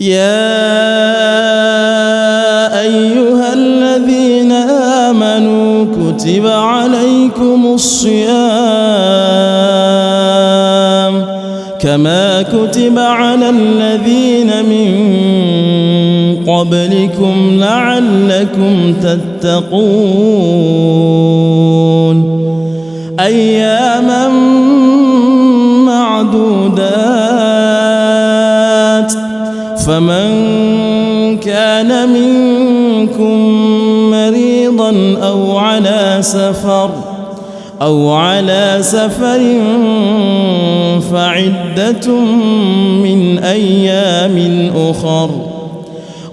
يا أيها الذين آمنوا كتب عليكم الصيام كما كتب على الذين من قبلكم لعلكم تتقون أياما معدودات فمن كان منكم مريضا أو على سفر فعدة من أيام أخر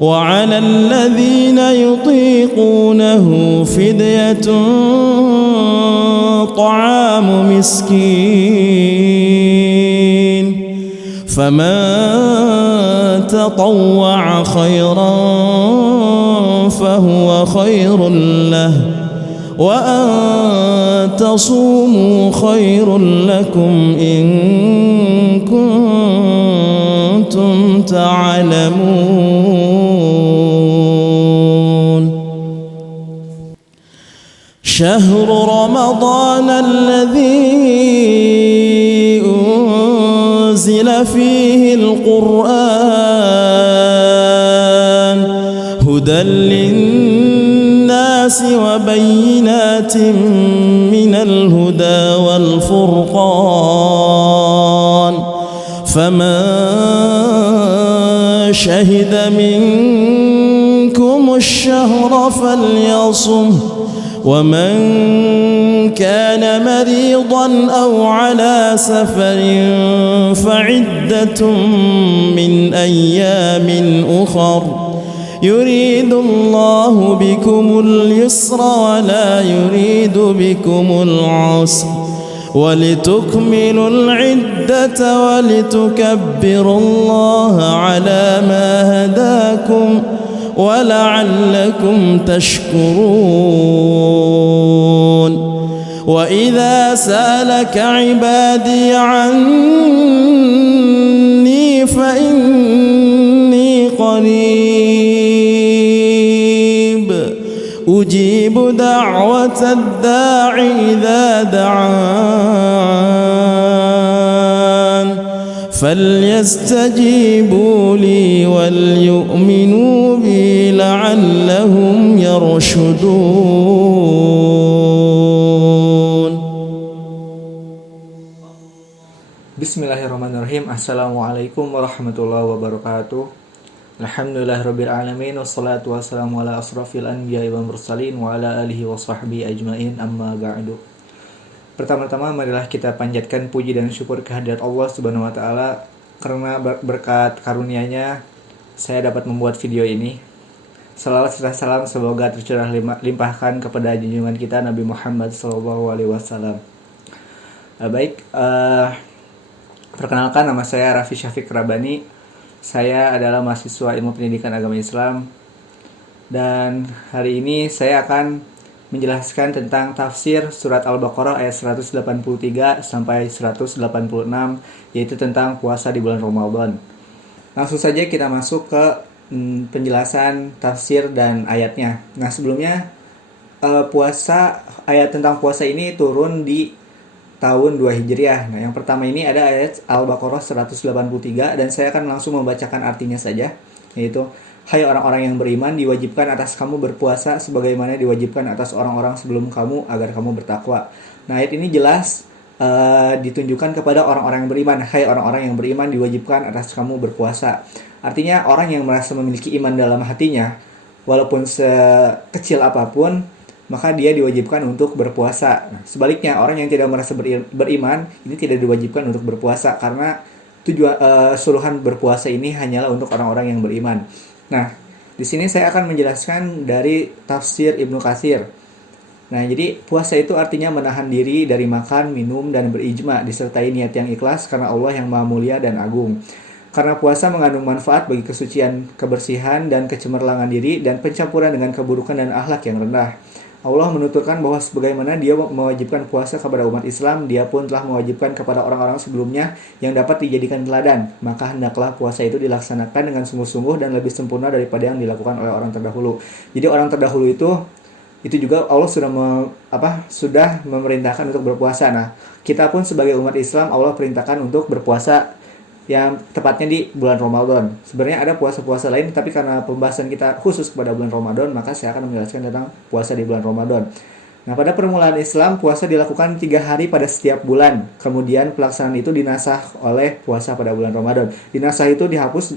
وعلى الذين يطيقونه فدية طعام مسكين فمن تطوع خيرا فهو خير له وأن تصوموا خير لكم إن كنتم تعلمون شهر رمضان الذي أنزل فيه القرآن هدى للناس وبينات من الهدى والفرقان فمن شهد منكم الشهر فليصمه ومن كان مريضا أو على سفر فعدة من أيام أخر يريد الله بكم اليسر ولا يريد بكم العسر ولتكملوا العدة ولتكبروا الله على ما هداكم ولعلكم تشكرون وإذا سألك عبادي عني فإني قريب أجيب دعوة الداع إذا دعان فليستجيبوا لي وليؤمنوا بي لعلهم يرشدون. Bismillahirrahmanirrahim. Assalamualaikum warahmatullahi wabarakatuh. Alhamdulillahirabbil alamin wassalatu wassalamu ala asrofil anbiya'i wal mursalin wa ala alihi wa sahbihi ajmain amma ba'du. Pertama-tama marilah kita panjatkan puji dan syukur kehadirat Allah Subhanahu wa taala karena berkat karunia-Nya saya dapat membuat video ini. Salawat serta salam semoga tercurah limpahkan kepada junjungan kita Nabi Muhammad SAW. Perkenalkan, nama saya Raffi Syafiq Rabani. Saya adalah mahasiswa Ilmu Pendidikan Agama Islam. Dan hari ini saya akan menjelaskan tentang tafsir surat Al-Baqarah ayat 183 sampai 186, yaitu tentang puasa di bulan Ramadan. Langsung saja kita masuk ke penjelasan tafsir dan ayatnya. Nah, sebelumnya ayat tentang puasa ini turun di tahun 2 Hijriah. Nah, yang pertama ini ada ayat Al-Baqarah 183 dan saya akan langsung membacakan artinya saja, yaitu hai orang-orang yang beriman, diwajibkan atas kamu berpuasa sebagaimana diwajibkan atas orang-orang sebelum kamu agar kamu bertakwa. Nah, ayat ini jelas ditunjukkan kepada orang-orang yang beriman. Hai orang-orang yang beriman, diwajibkan atas kamu berpuasa. Artinya orang yang merasa memiliki iman dalam hatinya, walaupun sekecil apapun, maka dia diwajibkan untuk berpuasa. Nah, sebaliknya orang yang tidak merasa beriman, ini tidak diwajibkan untuk berpuasa karena suruhan berpuasa ini hanyalah untuk orang-orang yang beriman. Nah, di sini saya akan menjelaskan dari tafsir Ibnu Katsir. Nah, jadi puasa itu artinya menahan diri dari makan, minum, dan berijma disertai niat yang ikhlas karena Allah yang Maha Mulia dan Agung. Karena puasa mengandung manfaat bagi kesucian, kebersihan, dan kecemerlangan diri dan pencampuran dengan keburukan dan akhlak yang rendah. Allah menuturkan bahwa sebagaimana dia mewajibkan puasa kepada umat Islam, dia pun telah mewajibkan kepada orang-orang sebelumnya yang dapat dijadikan teladan. Maka hendaklah puasa itu dilaksanakan dengan sungguh-sungguh dan lebih sempurna daripada yang dilakukan oleh orang terdahulu. Jadi orang terdahulu itu juga Allah sudah memerintahkan untuk berpuasa. Nah, kita pun sebagai umat Islam Allah perintahkan untuk berpuasa yang tepatnya di bulan Ramadan. Sebenarnya ada puasa-puasa lain, tapi karena pembahasan kita khusus kepada bulan Ramadan, maka saya akan menjelaskan tentang puasa di bulan Ramadan. Nah, pada permulaan Islam, puasa dilakukan 3 hari pada setiap bulan. Kemudian pelaksanaan itu dinasah oleh puasa pada bulan Ramadan. Dinasah itu tidak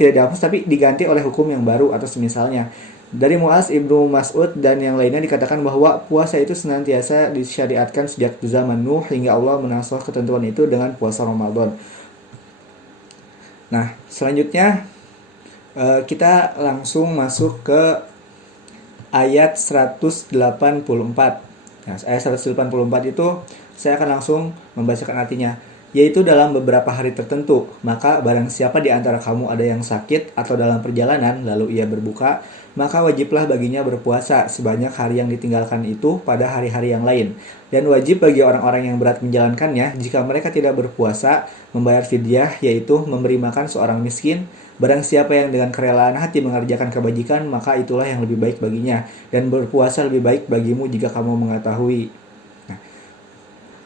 dihapus, tapi diganti oleh hukum yang baru atau semisalnya. Dari Muaz Ibnu Mas'ud dan yang lainnya dikatakan bahwa puasa itu senantiasa disyariatkan sejak zaman Nuh hingga Allah menasakh ketentuan itu dengan puasa Ramadan. Nah, selanjutnya kita langsung masuk ke ayat 184. Nah, ayat 184 itu saya akan langsung membacakan artinya. Yaitu dalam beberapa hari tertentu, maka barang siapa di antara kamu ada yang sakit atau dalam perjalanan, lalu ia berbuka, maka wajiblah baginya berpuasa sebanyak hari yang ditinggalkan itu pada hari-hari yang lain. Dan wajib bagi orang-orang yang berat menjalankannya, jika mereka tidak berpuasa, membayar fidyah, yaitu memberi makan seorang miskin. Barang siapa yang dengan kerelaan hati mengerjakan kebajikan, maka itulah yang lebih baik baginya. Dan berpuasa lebih baik bagimu jika kamu mengetahui.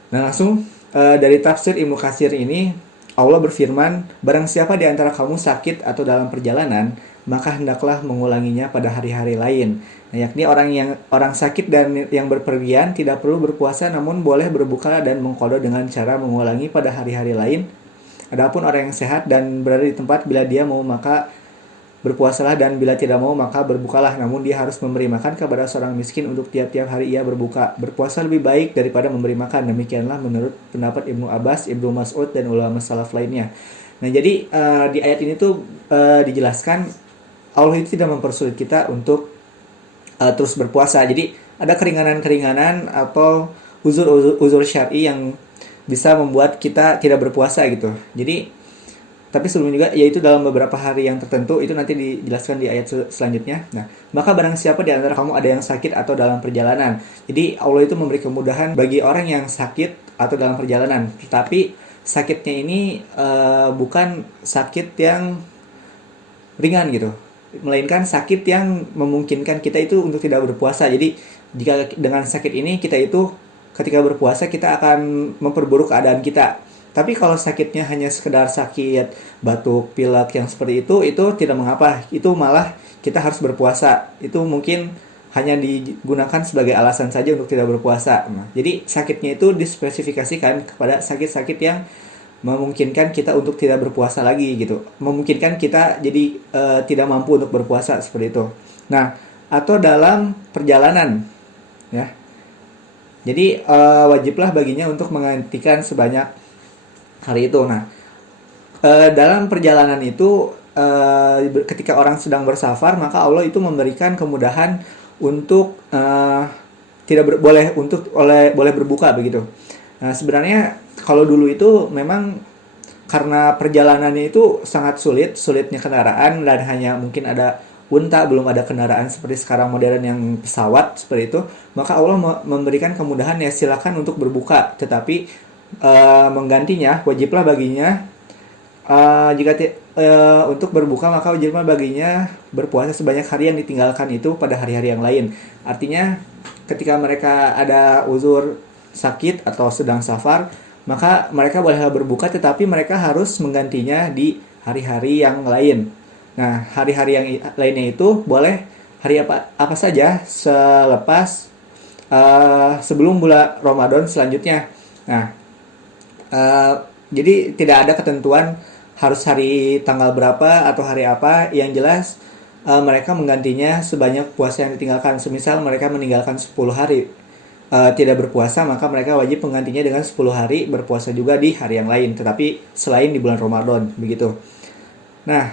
Nah, langsung dari tafsir Ibnu Katsir ini, Allah berfirman, barang siapa di antara kamu sakit atau dalam perjalanan, maka hendaklah mengulanginya pada hari-hari lain. Nah, yakni orang sakit dan yang berpergian tidak perlu berpuasa, namun boleh berbuka dan mengqadha dengan cara mengulangi pada hari-hari lain. Adapun orang yang sehat dan berada di tempat, bila dia mau maka berpuasalah, dan bila tidak mau maka berbukalah, namun dia harus memberi makan kepada seorang miskin untuk tiap-tiap hari ia berbuka. Berpuasa lebih baik daripada memberi makan. Demikianlah menurut pendapat Ibnu Abbas, Ibnu Mas'ud, dan ulama salaf lainnya. Nah, jadi di ayat ini tuh dijelaskan Allah itu tidak mempersulit kita untuk terus berpuasa. Jadi ada keringanan-keringanan atau uzur syar'i yang bisa membuat kita tidak berpuasa gitu. Jadi tapi sebelumnya juga, yaitu dalam beberapa hari yang tertentu, itu nanti dijelaskan di ayat selanjutnya. Nah, maka barang siapa di antara kamu ada yang sakit atau dalam perjalanan. Jadi Allah itu memberi kemudahan bagi orang yang sakit atau dalam perjalanan. Tetapi sakitnya ini bukan sakit yang ringan gitu, melainkan sakit yang memungkinkan kita itu untuk tidak berpuasa. Jadi jika dengan sakit ini kita itu ketika berpuasa kita akan memperburuk keadaan kita. Tapi kalau sakitnya hanya sekedar sakit batuk, pilek yang seperti itu tidak mengapa. Itu malah kita harus berpuasa. Itu mungkin hanya digunakan sebagai alasan saja untuk tidak berpuasa. Nah, jadi sakitnya itu dispesifikasikan kepada sakit-sakit yang memungkinkan kita untuk tidak berpuasa lagi gitu. Memungkinkan kita jadi tidak mampu untuk berpuasa seperti itu. Nah, atau dalam perjalanan ya. Jadi wajiblah baginya untuk menggantikan sebanyak hari itu. Nah, dalam perjalanan itu ketika orang sedang bersafar, maka Allah itu memberikan kemudahan untuk boleh berbuka begitu. Nah, sebenarnya kalau dulu itu memang karena perjalanannya itu sangat sulitnya kendaraan, dan hanya mungkin ada unta, belum ada kendaraan seperti sekarang modern yang pesawat seperti itu, maka Allah memberikan kemudahan ya silakan untuk berbuka, tetapi menggantinya wajiblah baginya untuk berbuka, maka wajiblah baginya berpuasa sebanyak hari yang ditinggalkan itu pada hari-hari yang lain. Artinya ketika mereka ada uzur sakit atau sedang safar, maka mereka bolehlah berbuka, tetapi mereka harus menggantinya di hari-hari yang lain. Nah, hari-hari yang lainnya itu boleh hari apa saja selepas sebelum bulan Ramadan selanjutnya. Nah, jadi tidak ada ketentuan harus hari tanggal berapa atau hari apa. Yang jelas mereka menggantinya sebanyak puasa yang ditinggalkan. Semisal mereka meninggalkan 10 hari tidak berpuasa, maka mereka wajib menggantinya dengan 10 hari berpuasa juga di hari yang lain, tetapi selain di bulan Ramadan begitu. Nah,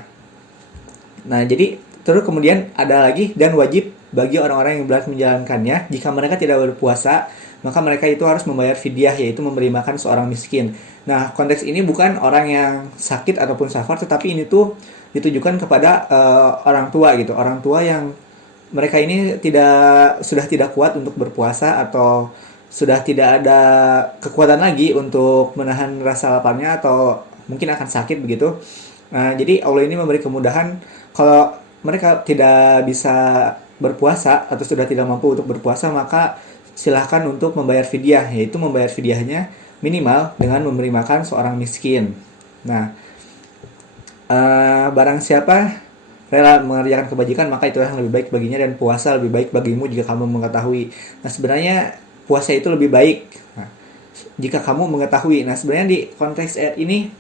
jadi terus kemudian ada lagi, dan wajib bagi orang-orang yang berat menjalankannya, jika mereka tidak berpuasa, maka mereka itu harus membayar fidyah, yaitu memberi makan seorang miskin. Nah, konteks ini bukan orang yang sakit ataupun safar, tetapi ini tuh ditujukan kepada orang tua gitu, orang tua yang mereka ini sudah tidak kuat untuk berpuasa atau sudah tidak ada kekuatan lagi untuk menahan rasa laparnya atau mungkin akan sakit begitu. Nah, jadi Allah ini memberi kemudahan kalau mereka tidak bisa berpuasa atau sudah tidak mampu untuk berpuasa, maka silahkan untuk membayar fidyah, yaitu membayar fidyahnya minimal dengan memberi makan seorang miskin. Nah, barang siapa rela mengerjakan kebajikan, maka itulah yang lebih baik baginya, dan puasa lebih baik bagimu jika kamu mengetahui. Nah, sebenarnya puasa itu lebih baik jika kamu mengetahui. Nah, sebenarnya di konteks ayat ini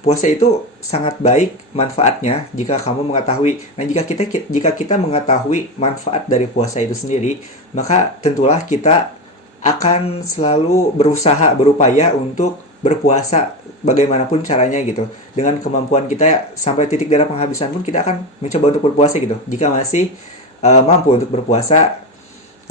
puasa itu sangat baik manfaatnya jika kamu mengetahui. Nah, jika kita mengetahui manfaat dari puasa itu sendiri, maka tentulah kita akan selalu berupaya untuk berpuasa bagaimanapun caranya gitu. Dengan kemampuan kita sampai titik darah penghabisan pun kita akan mencoba untuk berpuasa gitu. Jika masih mampu untuk berpuasa,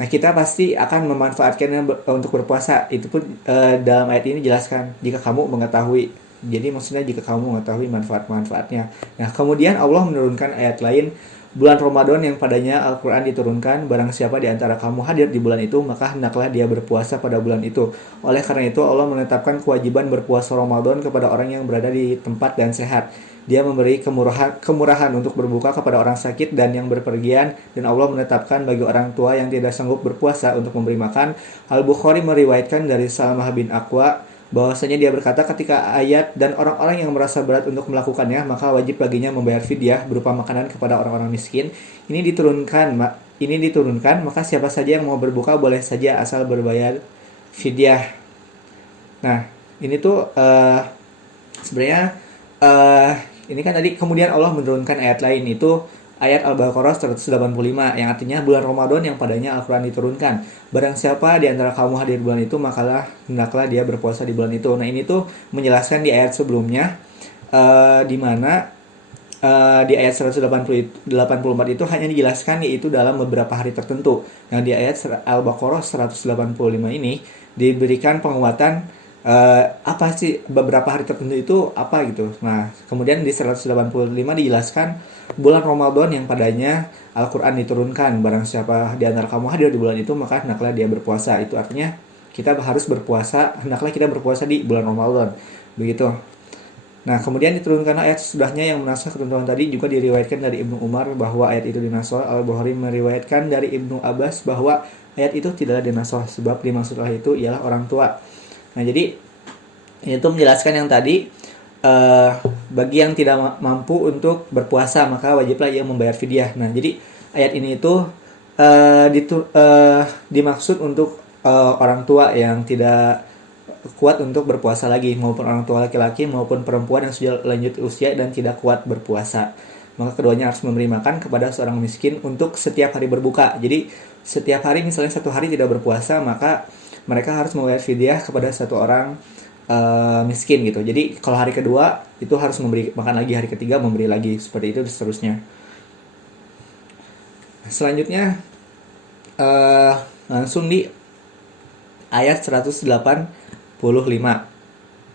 nah kita pasti akan memanfaatkannya untuk berpuasa. Itu pun dalam ayat ini jelaskan jika kamu mengetahui. Jadi maksudnya jika kamu mengetahui manfaat-manfaatnya. Nah, kemudian Allah menurunkan ayat lain, bulan Ramadan yang padanya Al-Quran diturunkan, barang siapa di antara kamu hadir di bulan itu, maka hendaklah dia berpuasa pada bulan itu. Oleh karena itu Allah menetapkan kewajiban berpuasa Ramadan kepada orang yang berada di tempat dan sehat. Dia memberi kemurahan untuk berbuka kepada orang sakit dan yang berpergian, dan Allah menetapkan bagi orang tua yang tidak sanggup berpuasa untuk memberi makan. Al-Bukhari meriwayatkan dari Salamah bin Aqwa bahwasanya dia berkata, ketika ayat dan orang-orang yang merasa berat untuk melakukannya, maka wajib baginya membayar fidyah berupa makanan kepada orang-orang miskin. Ini diturunkan, maka siapa saja yang mau berbuka boleh saja asal berbayar fidyah. Nah, ini tuh sebenarnya ini kan tadi kemudian Allah menurunkan ayat lain, itu ayat Al-Baqarah 185 yang artinya bulan Ramadan yang padanya Al-Quran diturunkan. Barang siapa di antara kamu hadir bulan itu, maka hendaklah dia berpuasa di bulan itu. Nah, ini tuh menjelaskan di ayat sebelumnya di mana di ayat 184 itu hanya dijelaskan yaitu dalam beberapa hari tertentu. Nah, di ayat Al-Baqarah 185 ini diberikan penguatan apa sih beberapa hari tertentu itu apa gitu. Nah, kemudian di 185 dijelaskan bulan Ramadan yang padanya Al-Quran diturunkan. Barang siapa di antara kamu hadir di bulan itu, maka hendaklah dia berpuasa. Itu artinya kita harus berpuasa, hendaklah kita berpuasa di bulan Ramadan. Begitu. Nah, kemudian diturunkan ayat sesudahnya yang menasah ketentuan tadi, juga diriwayatkan dari Ibnu Umar bahwa ayat itu dinasah. Al-Bukhari meriwayatkan dari Ibnu Abbas bahwa ayat itu tidaklah dinasah, sebab dimaksudlah itu ialah orang tua. Nah, jadi itu menjelaskan yang tadi, bagi yang tidak mampu untuk berpuasa maka wajiblah ia membayar fidyah. Nah, jadi ayat ini itu dimaksud untuk orang tua yang tidak kuat untuk berpuasa lagi, maupun orang tua laki-laki maupun perempuan yang sudah lanjut usia dan tidak kuat berpuasa. Maka keduanya harus memberi makan kepada seorang miskin untuk setiap hari berbuka. Jadi setiap hari, misalnya satu hari tidak berpuasa, maka mereka harus membayar fidyah kepada satu orang miskin gitu. Jadi kalau hari kedua itu harus memberi makan lagi, hari ketiga memberi lagi, seperti itu seterusnya. Selanjutnya langsung di ayat 185.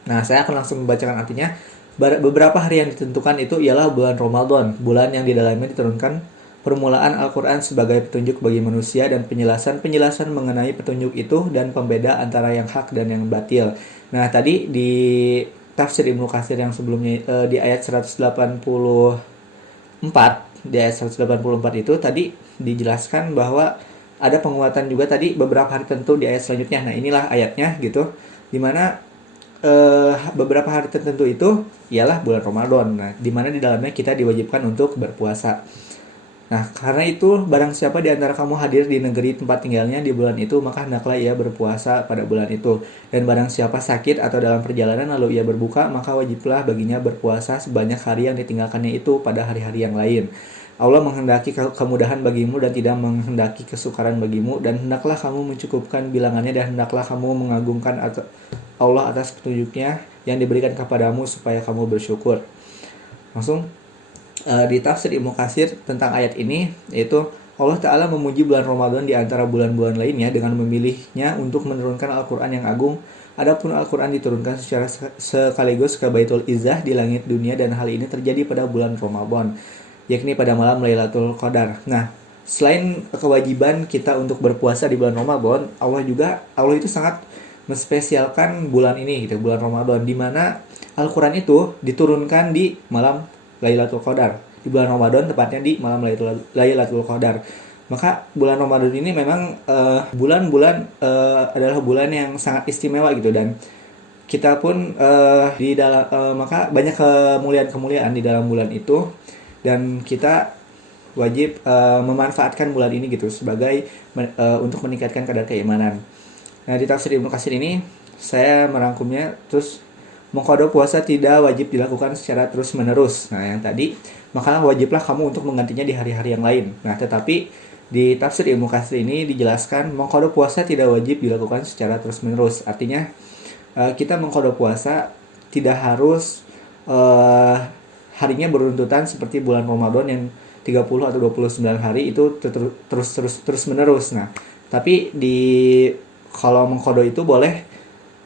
Nah, saya akan langsung membacakan artinya. Beberapa hari yang ditentukan itu ialah bulan Ramadan, bulan yang di dalamnya diturunkan permulaan Al-Quran sebagai petunjuk bagi manusia dan penjelasan mengenai petunjuk itu dan pembeda antara yang hak dan yang batil. Nah, tadi di tafsir Ibnu Katsir yang sebelumnya di ayat 184 itu tadi dijelaskan bahwa ada penguatan juga tadi beberapa hari tertentu di ayat selanjutnya. Nah, inilah ayatnya gitu, dimana beberapa hari tertentu itu ialah bulan Ramadan. Nah, dimana di dalamnya kita diwajibkan untuk berpuasa. Nah, karena itu barang siapa di antara kamu hadir di negeri tempat tinggalnya di bulan itu, maka hendaklah ia berpuasa pada bulan itu. Dan barang siapa sakit atau dalam perjalanan lalu ia berbuka, maka wajiblah baginya berpuasa sebanyak hari yang ditinggalkannya itu pada hari-hari yang lain. Allah menghendaki kemudahan bagimu dan tidak menghendaki kesukaran bagimu, dan hendaklah kamu mencukupkan bilangannya, dan hendaklah kamu mengagungkan Allah atas petunjuknya yang diberikan kepadamu supaya kamu bersyukur. Langsung di tafsir Ibnu Katsir tentang ayat ini, yaitu Allah Ta'ala memuji bulan Ramadan di antara bulan-bulan lainnya dengan memilihnya untuk menurunkan Al-Quran yang agung. Adapun Al-Quran diturunkan secara sekaligus ke Baitul Izzah di langit dunia, dan hal ini terjadi pada bulan Ramadan. yakni pada malam Lailatul Qadar. Nah, selain kewajiban kita untuk berpuasa di bulan Ramadan, Allah itu sangat menspesialkan bulan ini gitu, bulan Ramadan, di mana Al-Qur'an itu diturunkan di malam Lailatul Qadar. Di bulan Ramadan tepatnya di malam Lailatul Qadar. Maka bulan Ramadan ini memang adalah bulan yang sangat istimewa gitu, dan kita pun di dalam maka banyak kemuliaan-kemuliaan di dalam bulan itu, dan kita wajib memanfaatkan bulan ini gitu sebagai untuk meningkatkan kadar keimanan. Nah, di tafsir Ibnu Katsir ini saya merangkumnya, terus mengqadha puasa tidak wajib dilakukan secara terus-menerus. Nah, yang tadi, maka wajiblah kamu untuk menggantinya di hari-hari yang lain. Nah, tetapi di tafsir Ibnu Katsir ini dijelaskan mengqadha puasa tidak wajib dilakukan secara terus-menerus. Artinya kita mengqadha puasa tidak harus harinya beruntutan seperti bulan Ramadan yang 30 atau 29 hari itu terus menerus. Nah, tapi kalau mengqadha itu boleh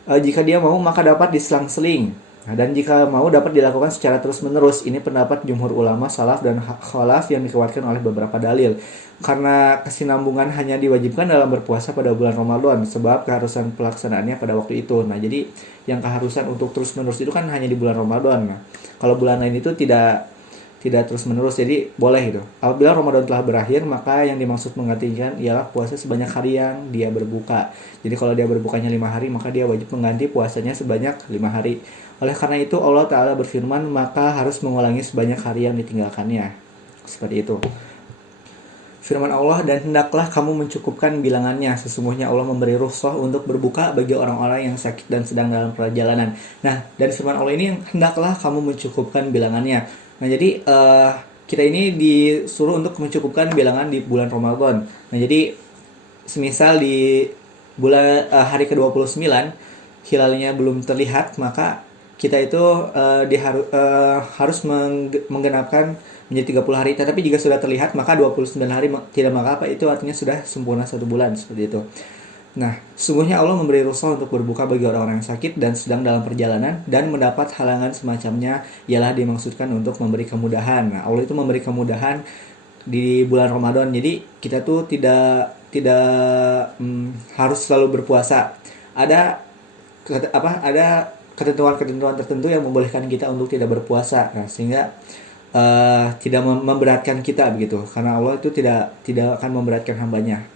jika dia mau maka dapat diselang-seling. Nah, dan jika mau dapat dilakukan secara terus-menerus. Ini pendapat jumhur ulama salaf dan khalaf yang dikuatkan oleh beberapa dalil. Karena kesinambungan hanya diwajibkan dalam berpuasa pada bulan Ramadan, sebab keharusan pelaksanaannya pada waktu itu. Nah, jadi yang keharusan untuk terus-menerus itu kan hanya di bulan Ramadan. Nah, kalau bulan lain itu tidak terus-menerus, jadi boleh itu. Apabila Ramadan telah berakhir, maka yang dimaksud menggantikan ialah puasa sebanyak hari yang dia berbuka. Jadi kalau dia berbukanya 5 hari, maka dia wajib mengganti puasanya sebanyak 5 hari. Oleh karena itu Allah Ta'ala berfirman, maka harus mengulangi sebanyak hari yang ditinggalkannya. Seperti itu. Firman Allah, dan hendaklah kamu mencukupkan bilangannya. Sesungguhnya Allah memberi rukhsah untuk berbuka bagi orang-orang yang sakit dan sedang dalam perjalanan. Nah, dan firman Allah ini, hendaklah kamu mencukupkan bilangannya. Nah, jadi kita ini disuruh untuk mencukupkan bilangan di bulan Ramadan. Nah, jadi semisal di bulan hari ke-29 hilalnya belum terlihat, maka kita itu harus menggenapkan menjadi 30 hari. Tetapi jika sudah terlihat, maka 29 hari tidak maka apa, itu artinya sudah sempurna 1 bulan, seperti itu. Nah, sungguhnya Allah memberi rukhsah untuk berbuka bagi orang-orang yang sakit dan sedang dalam perjalanan, dan mendapat halangan semacamnya ialah dimaksudkan untuk memberi kemudahan. Nah, Allah itu memberi kemudahan di bulan Ramadan. Jadi kita tuh tidak harus selalu berpuasa. Ada ketentuan-ketentuan tertentu yang membolehkan kita untuk tidak berpuasa. Nah, sehingga tidak memberatkan kita begitu. Karena Allah itu tidak akan memberatkan hambanya.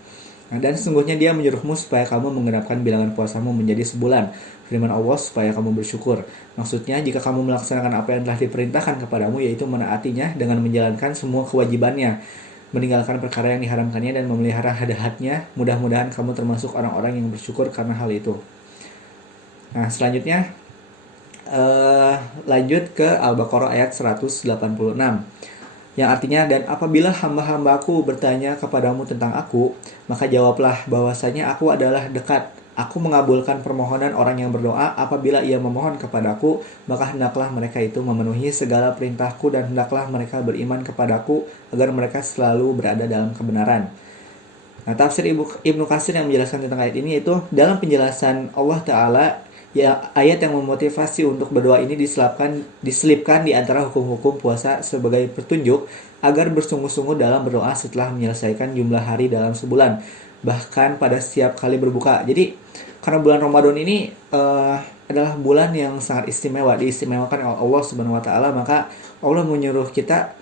Nah, dan sesungguhnya dia menyuruhmu supaya kamu menggenapkan bilangan puasamu menjadi sebulan. Firman Allah, supaya kamu bersyukur. Maksudnya, jika kamu melaksanakan apa yang telah diperintahkan kepadamu, yaitu menaatinya dengan menjalankan semua kewajibannya, meninggalkan perkara yang diharamkannya, dan memelihara hadahnya, mudah-mudahan kamu termasuk orang-orang yang bersyukur karena hal itu. Nah, selanjutnya lanjut ke Al-Baqarah ayat 186. Yang artinya, dan apabila hamba-hambaku bertanya kepadamu tentang aku, maka jawablah bahwasanya aku adalah dekat. Aku mengabulkan permohonan orang yang berdoa apabila ia memohon kepadaku, maka hendaklah mereka itu memenuhi segala perintahku, dan hendaklah mereka beriman kepadaku agar mereka selalu berada dalam kebenaran. Nah, tafsir Ibnu Katsir yang menjelaskan tentang ayat ini, yaitu dalam penjelasan Allah Ta'ala, ya, ayat yang memotivasi untuk berdoa ini diselipkan di antara hukum-hukum puasa sebagai petunjuk agar bersungguh-sungguh dalam berdoa setelah menyelesaikan jumlah hari dalam sebulan, bahkan pada setiap kali berbuka. Jadi karena bulan Ramadan ini adalah bulan yang sangat istimewa, diistimewakan oleh Allah Subhanahu wa taala, maka Allah menyuruh kita,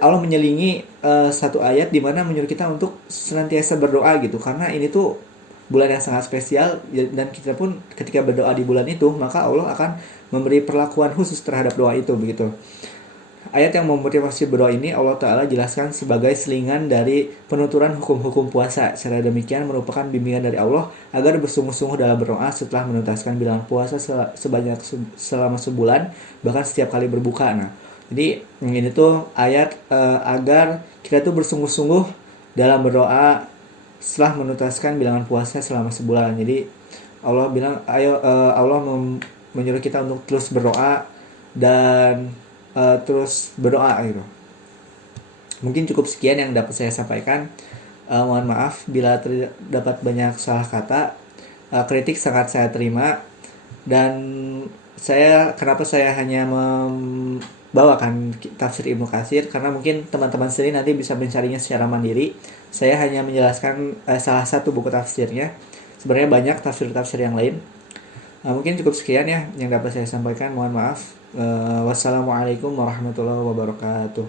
Allah menyelingi satu ayat di mana menyuruh kita untuk senantiasa berdoa gitu, karena ini tuh bulan yang sangat spesial, dan kita pun ketika berdoa di bulan itu, maka Allah akan memberi perlakuan khusus terhadap doa itu begitu. Ayat yang memotivasi berdoa ini Allah Ta'ala jelaskan sebagai selingan dari penuturan hukum-hukum puasa. Secara demikian merupakan bimbingan dari Allah agar bersungguh-sungguh dalam berdoa setelah menuntaskan bilangan puasa selama sebulan, bahkan setiap kali berbuka. Nah, jadi ini tuh ayat agar kita tuh bersungguh-sungguh dalam berdoa setelah menuntaskan bilangan puasa selama sebulan. Jadi Allah bilang, Allah menyuruh kita untuk terus berdoa dan terus berdoa gitu. Mungkin cukup sekian yang dapat saya sampaikan. Mohon maaf bila terdapat banyak salah kata. Kritik sangat saya terima, dan kenapa saya hanya bawakan tafsir Ibnu Katsir, karena mungkin teman-teman sendiri nanti bisa mencarinya secara mandiri. Saya hanya menjelaskan salah satu buku tafsirnya. Sebenarnya banyak tafsir-tafsir yang lain. Mungkin cukup sekian ya yang dapat saya sampaikan. Mohon maaf. Wassalamualaikum warahmatullahi wabarakatuh.